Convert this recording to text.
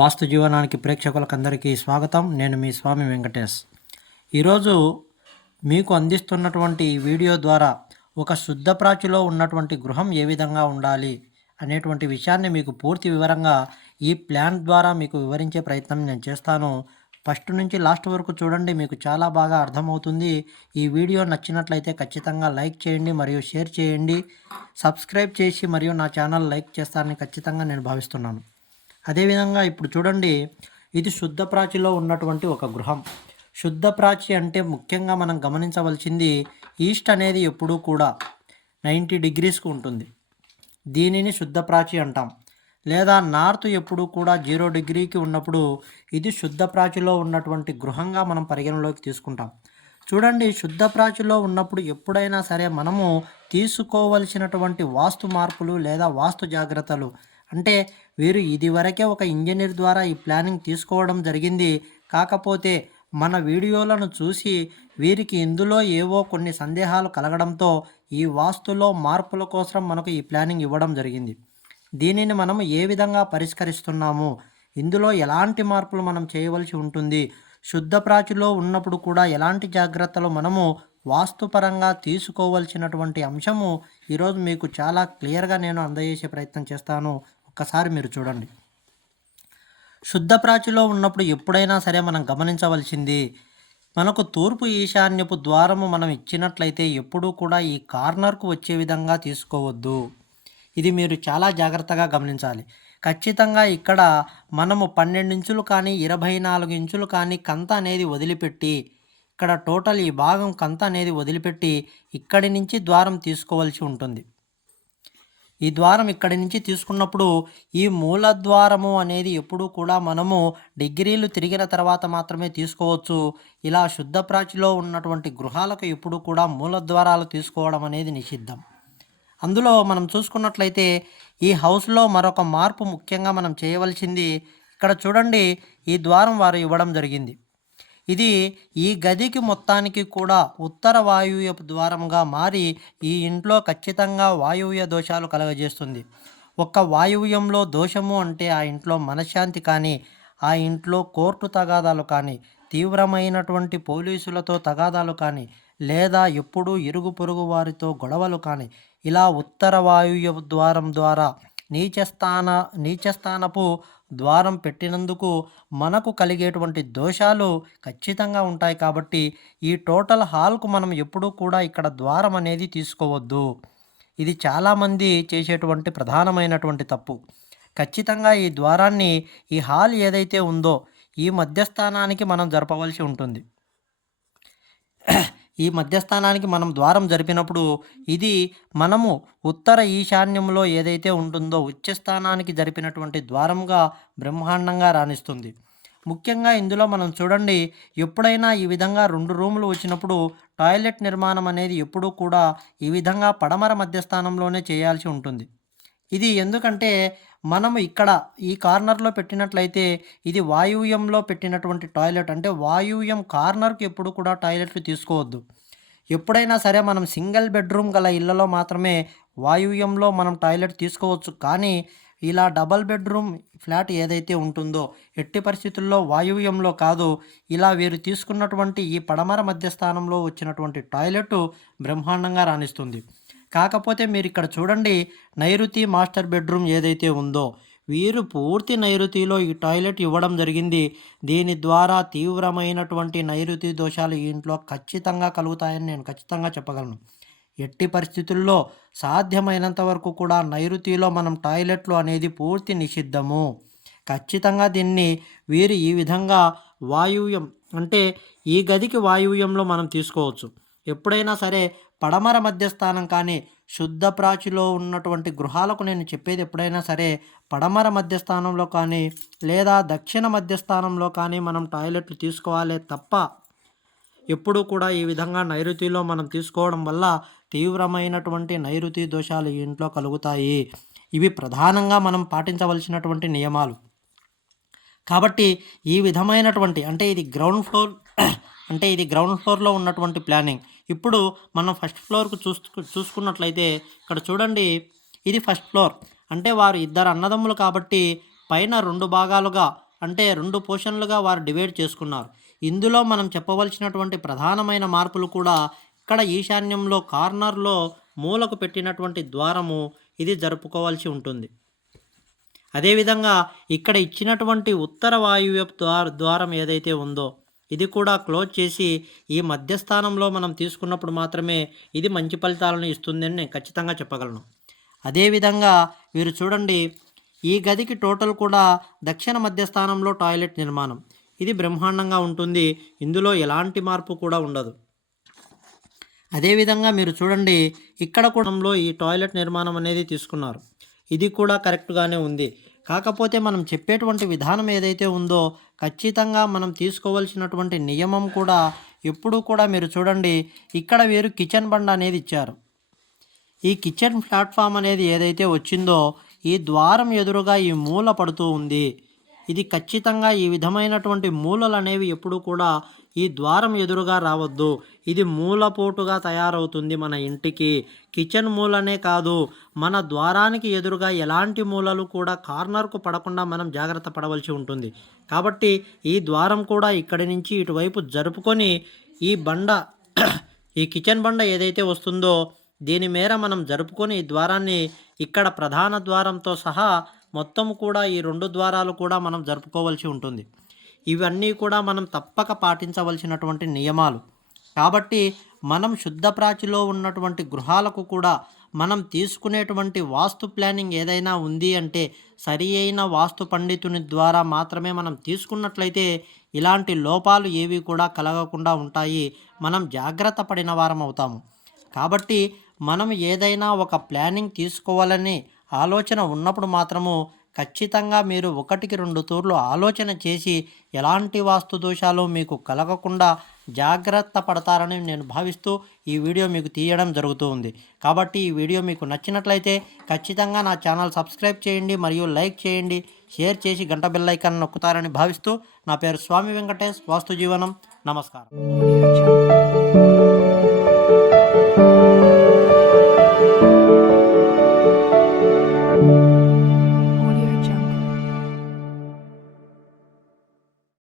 వాస్తు జీవనానికి ప్రేక్షకులకందరికీ స్వాగతం. నేను మీ స్వామి వెంకటేష్. ఈరోజు మీకు అందిస్తున్నటువంటి వీడియో ద్వారా ఒక శుద్ధ ప్రాచిలో ఉన్నటువంటి గృహం ఏ విధంగా ఉండాలి అనేటువంటి విషయాన్ని మీకు పూర్తి వివరంగా ఈ ప్లాన్ ద్వారా మీకు వివరించే ప్రయత్నం నేను చేస్తాను. ఫస్ట్ నుంచి లాస్ట్ వరకు చూడండి మీకు చాలా బాగా అర్థమవుతుంది. ఈ వీడియో నచ్చినట్లయితే ఖచ్చితంగా లైక్ చేయండి మరియు షేర్ చేయండి. సబ్స్క్రైబ్ చేసి మరియు నా ఛానల్ లైక్ చేస్తారని ఖచ్చితంగా నేను భావిస్తున్నాను. అదేవిధంగా ఇప్పుడు చూడండి ఇది శుద్ధ ప్రాచిలో ఉన్నటువంటి ఒక గృహం. శుద్ధ ప్రాచి అంటే ముఖ్యంగా మనం గమనించవలసింది ఈస్ట్ అనేది ఎప్పుడూ కూడా నైంటీ డిగ్రీస్కి ఉంటుంది. దీనిని శుద్ధ ప్రాచి అంటాం. లేదా నార్త్ ఎప్పుడు కూడా జీరో డిగ్రీకి ఉన్నప్పుడు ఇది శుద్ధ ప్రాచిలో ఉన్నటువంటి గృహంగా మనం పరిగణలోకి తీసుకుంటాం. చూడండి శుద్ధ ప్రాచిలో ఉన్నప్పుడు ఎప్పుడైనా సరే మనము తీసుకోవలసినటువంటి వాస్తు మార్పులు లేదా వాస్తు జాగ్రత్తలు అంటే వీరు ఇదివరకే ఒక ఇంజనీర్ ద్వారా ఈ ప్లానింగ్ తీసుకోవడం జరిగింది. కాకపోతే మన వీడియోలను చూసి వీరికి ఇందులో ఏవో కొన్ని సందేహాలు కలగడంతో ఈ వాస్తులో మార్పుల కోసం మనకు ఈ ప్లానింగ్ ఇవ్వడం జరిగింది. దీనిని మనం ఏ విధంగా పరిష్కరిస్తున్నాము? ఇందులో ఎలాంటి మార్పులు మనం చేయవలసి ఉంటుంది? శుద్ధ ప్రాచులో ఉన్నప్పుడు కూడా ఎలాంటి జాగ్రత్తలు మనము వాస్తుపరంగా తీసుకోవలసినటువంటి అంశము ఈరోజు మీకు చాలా క్లియర్గా నేను అందజేసే ప్రయత్నం చేస్తాను. ఒక్కసారి మీరు చూడండి. శుద్ధ ప్రాచిలో ఉన్నప్పుడు ఎప్పుడైనా సరే మనం గమనించవలసింది మనకు తూర్పు ఈశాన్యపు ద్వారము మనం ఇచ్చినట్లయితే ఎప్పుడూ కూడా ఈ కార్నర్కు వచ్చే విధంగా తీసుకోవద్దు. ఇది మీరు చాలా జాగ్రత్తగా గమనించాలి. ఖచ్చితంగా ఇక్కడ మనము పన్నెండు ఇంచులు కానీ ఇరవై నాలుగు ఇంచులు కానీ కంత అనేది వదిలిపెట్టి ఇక్కడ టోటల్ ఈ భాగం కంత అనేది వదిలిపెట్టి ఇక్కడి నుంచి ద్వారం తీసుకోవాల్సి ఉంటుంది. ఈ ద్వారం ఇక్కడి నుంచి తీసుకున్నప్పుడు ఈ మూల ద్వారము అనేది ఎప్పుడూ కూడా మనము డిగ్రీలు తిరిగిన తర్వాత మాత్రమే తీసుకోవచ్చు. ఇలా శుద్ధ ప్రాచిలో ఉన్నటువంటి గృహాలకు ఎప్పుడు కూడా మూల ద్వారాలు తీసుకోవడం అనేది నిషిద్ధం. అందులో మనం చూసుకున్నట్లయితే ఈ హౌస్లో మరొక మార్పు ముఖ్యంగా మనం చేయవలసింది ఇక్కడ చూడండి ఈ ద్వారం వారు ఇవ్వడం జరిగింది. ఇది ఈ గదికి మొత్తానికి కూడా ఉత్తర వాయువ్యపు ద్వారంగా మారి ఈ ఇంట్లో ఖచ్చితంగా వాయువ్య దోషాలు కలగజేస్తుంది. ఒక్క వాయువ్యంలో దోషము అంటే ఆ ఇంట్లో మనశ్శాంతి కానీ ఆ ఇంట్లో కోర్టు తగాదాలు కానీ తీవ్రమైనటువంటి పోలీసులతో తగాదాలు కానీ లేదా ఎప్పుడూ ఇరుగు పొరుగు వారితో గొడవలు కానీ ఇలా ఉత్తర వాయువ్య ద్వారం ద్వారా నీచస్థాన నీచస్థానపు ద్వారం పెట్టినందుకు మనకు కలిగేటువంటి దోషాలు ఖచ్చితంగా ఉంటాయి కాబట్టి ఈ టోటల్ హాల్కు మనం ఎప్పుడూ కూడా ఇక్కడ ద్వారం అనేది తీసుకోవద్దు. ఇది చాలామంది చేసేటువంటి ప్రధానమైనటువంటి తప్పు. ఖచ్చితంగా ఈ ద్వారాన్ని ఈ హాల్ ఏదైతే ఉందో ఈ మధ్యస్థానానికి మనం జరపవలసి ఉంటుంది. ఈ మధ్యస్థానానికి మనం ద్వారం జరిపినప్పుడు ఇది మనము ఉత్తర ఈశాన్యంలో ఏదైతే ఉంటుందో ఉచ్చస్థానానికి జరిపినటువంటి ద్వారంగా బ్రహ్మాండంగా రాణిస్తుంది. ముఖ్యంగా ఇందులో మనం చూడండి ఎప్పుడైనా ఈ విధంగా రెండు రూములు వచ్చినప్పుడు టాయిలెట్ నిర్మాణం అనేది ఎప్పుడూ కూడా ఈ విధంగా పడమర మధ్యస్థానంలోనే చేయాల్సి ఉంటుంది. ఇది ఎందుకంటే మనము ఇక్కడ ఈ కార్నర్లో పెట్టినట్లయితే ఇది వాయువ్యంలో పెట్టినటువంటి టాయిలెట్. అంటే వాయువ్యం కార్నర్కి ఎప్పుడు కూడా టాయిలెట్లు తీసుకోవద్దు. ఎప్పుడైనా సరే మనం సింగిల్ బెడ్రూమ్ గల ఇళ్ళలో మాత్రమే వాయువ్యంలో మనం టాయిలెట్ తీసుకోవచ్చు. కానీ ఇలా డబల్ బెడ్రూమ్ ఫ్లాట్ ఏదైతే ఉంటుందో ఎట్టి పరిస్థితుల్లో వాయువ్యంలో కాదు ఇలా వీరు తీసుకున్నటువంటి ఈ పడమర మధ్య స్థానంలో వచ్చినటువంటి టాయిలెట్ బ్రహ్మాండంగా రాణిస్తుంది. కాకపోతే మీరు ఇక్కడ చూడండి నైరుతి మాస్టర్ బెడ్రూమ్ ఏదైతే ఉందో వీరు పూర్తి నైరుతిలో ఈ టాయిలెట్ ఇవ్వడం జరిగింది. దీని ద్వారా తీవ్రమైనటువంటి నైరుతి దోషాలు ఈ ఇంట్లో ఖచ్చితంగా కలుగుతాయని నేను ఖచ్చితంగా చెప్పగలను. ఎట్టి పరిస్థితుల్లో సాధ్యమైనంత వరకు కూడా నైరుతిలో మనం టాయిలెట్లు అనేది పూర్తి నిషిద్ధము. ఖచ్చితంగా దీన్ని వీరు ఈ విధంగా వాయువ్యం అంటే ఈ గదికి వాయువ్యంలో మనం తీసుకోవచ్చు. ఎప్పుడైనా సరే పడమర మధ్యస్థానం కానీ శుద్ధ ప్రాచిలో ఉన్నటువంటి గృహాలకు నేను చెప్పేది ఎప్పుడైనా సరే పడమర మధ్యస్థానంలో కానీ లేదా దక్షిణ మధ్యస్థానంలో కానీ మనం టాయిలెట్లు తీసుకోవాలి తప్ప ఎప్పుడూ కూడా ఈ విధంగా నైరుతిలో మనం తీసుకోవడం వల్ల తీవ్రమైనటువంటి నైరుతి దోషాలు ఇంట్లో కలుగుతాయి. ఇవి ప్రధానంగా మనం పాటించవలసినటువంటి నియమాలు. కాబట్టి ఈ విధమైనటువంటి అంటే ఇది గ్రౌండ్ ఫ్లోర్ అంటే ఇది గ్రౌండ్ ఫ్లోర్లో ఉన్నటువంటి ప్లానింగ్ ఇప్పుడు మనం ఫస్ట్ ఫ్లోర్కు చూసుకు చూసుకున్నట్లయితే ఇక్కడ చూడండి ఇది ఫస్ట్ ఫ్లోర్ అంటే వారు ఇద్దరు అన్నదమ్ములు కాబట్టి పైన రెండు భాగాలుగా అంటే రెండు పోర్షన్లుగా వారు డివైడ్ చేసుకున్నారు. ఇందులో మనం చెప్పవలసినటువంటి ప్రధానమైన మార్పులు కూడా ఇక్కడ ఈశాన్యంలో కార్నర్లో మూలకు పెట్టినటువంటి ద్వారము ఇది జరుపుకోవాల్సి ఉంటుంది. అదేవిధంగా ఇక్కడ ఇచ్చినటువంటి ఉత్తర వాయువ్య ద్వార ద్వారం ఏదైతే ఉందో ఇది కూడా క్లోజ్ చేసి ఈ మధ్యస్థానంలో మనం తీసుకున్నప్పుడు మాత్రమే ఇది మంచి ఫలితాలను ఇస్తుందని నేను ఖచ్చితంగా చెప్పగలను. అదేవిధంగా మీరు చూడండి ఈ గదికి టోటల్ కూడా దక్షిణ మధ్యస్థానంలో టాయిలెట్ నిర్మాణం. ఇది బ్రహ్మాండంగా ఉంటుంది. ఇందులో ఎలాంటి మార్పు కూడా ఉండదు. అదేవిధంగా మీరు చూడండి ఇక్కడ కూడా ఈ టాయిలెట్ నిర్మాణం అనేది తీసుకున్నారు. ఇది కూడా కరెక్ట్గానే ఉంది. కాకపోతే మనం చెప్పేటువంటి విధానం ఏదైతే ఉందో ఖచ్చితంగా మనం తీసుకోవాల్సినటువంటి నియమం కూడా ఎప్పుడూ కూడా మీరు చూడండి ఇక్కడ వీరు కిచెన్ బండ అనేది ఇచ్చారు. ఈ కిచెన్ ప్లాట్ఫామ్ అనేది ఏదైతే వచ్చిందో ఈ ద్వారం ఎదురుగా ఈ మూల పడుతూ ఉంది. ఇది ఖచ్చితంగా ఈ విధమైనటువంటి మూలలు అనేవి ఎప్పుడు కూడా ఈ ద్వారం ఎదురుగా రావద్దు. ఇది మూలపోటుగా తయారవుతుంది మన ఇంటికి. కిచెన్ మూలనే కాదు మన ద్వారానికి ఎదురుగా ఎలాంటి మూలలు కూడా కార్నర్కు పడకుండా మనం జాగ్రత్త పడవలసి ఉంటుంది. కాబట్టి ఈ ద్వారం కూడా ఇక్కడి నుంచి ఇటువైపు జరుపుకొని ఈ బండ ఈ కిచెన్ బండ ఏదైతే వస్తుందో దీని మేర మనం జరుపుకొని ఈ ద్వారాన్ని ఇక్కడ ప్రధాన ద్వారంతో సహా మొత్తం కూడా ఈ రెండు ద్వారాలు కూడా మనం జరుపుకోవాల్సి ఉంటుంది. ఇవన్నీ కూడా మనం తప్పక పాటించవలసినటువంటి నియమాలు. కాబట్టి మనం శుద్ధ ప్రాచిలో ఉన్నటువంటి గృహాలకు కూడా మనం తీసుకునేటువంటి వాస్తు ప్లానింగ్ ఏదైనా ఉంది అంటే సరి అయిన వాస్తు పండితుని ద్వారా మాత్రమే మనం తీసుకున్నట్లయితే ఇలాంటి లోపాలు ఏవి కూడా కలగకుండా ఉంటాయి. మనం జాగ్రత్త పడిన వారం అవుతాము. కాబట్టి మనం ఏదైనా ఒక ప్లానింగ్ తీసుకోవాలని ఆలోచన ఉన్నప్పుడు మాత్రము ఖచ్చితంగా మీరు ఒకటికి రెండు తూర్లు ఆలోచన చేసి ఎలాంటి వాస్తు దోషాలు మీకు కలగకుండా జాగ్రత్త పడతారని నేను భావిస్తూ ఈ వీడియో మీకు తీయడం జరుగుతూ ఉంది. కాబట్టి ఈ వీడియో మీకు నచ్చినట్లయితే ఖచ్చితంగా నా ఛానల్ సబ్స్క్రైబ్ చేయండి మరియు లైక్ చేయండి. షేర్ చేసి గంట బెల్ నొక్కుతారని భావిస్తూ నా పేరు స్వామి వెంకటేష్ వాస్తు జీవనం. నమస్కారం.